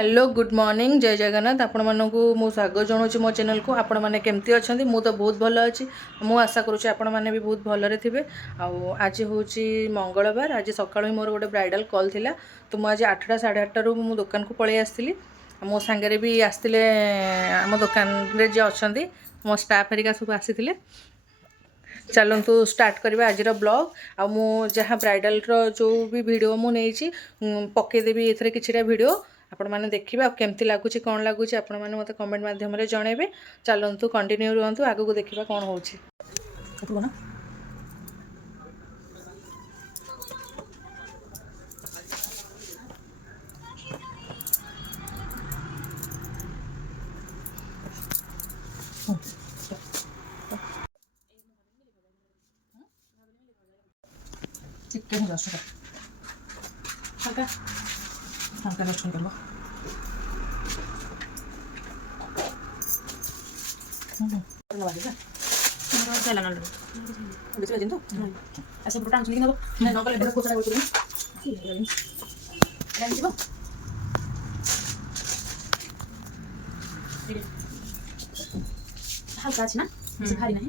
Hello good morning जय जगन्नाथ आपण मानक मु स्वागत जनाऊँ मो चैनल को आपण मैंने केमती अच्छा मु तो बहुत भल अच्छी मु आशा करुँच आपण मैंने भी बहुत भलरे थे। आज हूँ मंगलवार आज सका मोर गोटे ब्राइडल कॉल थिला तो मुझे 8टा साढ़े 8टारू मो दुकान को पलि आसती मो सांगे भी आसते आम दुकान रे जे अच्छा मो स्टाफ हरिका सब आसी चलतु स्टार्ट करवा आज ब्लॉग आ मु जहाँ ब्राइडल जो भी वीडियो मुझे पकईदेवी ये किसी वीडियो आपण मैंने देखिए केमती लगुच कौन लगुच आपण मैंने मत कमेंट मध्यम जनइबे। चलतु कंटिन्यू रुहतु आगू को देखा कौन हो चिकन रस हल्का हल्का रस करवा हल्का अच्छी ना भारी नहीं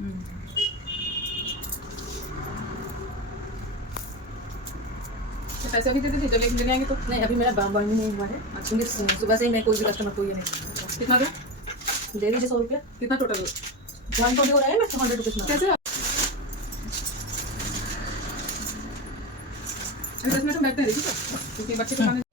पैसे अभी दे दीजिए जब लेने आएंगे तो नहीं अभी मेरा बॉइंग नहीं हुआ है सुबह से ही मैं कोई भी कस्टमर को ये नहीं कितना दे दीजिए 100 रुपया कितना टोटल 120 हो रहा है मैं 100 रुपीज़ कैसे अभी 10 मिनट में बैठते हैं देखिए क्योंकि बच्चे को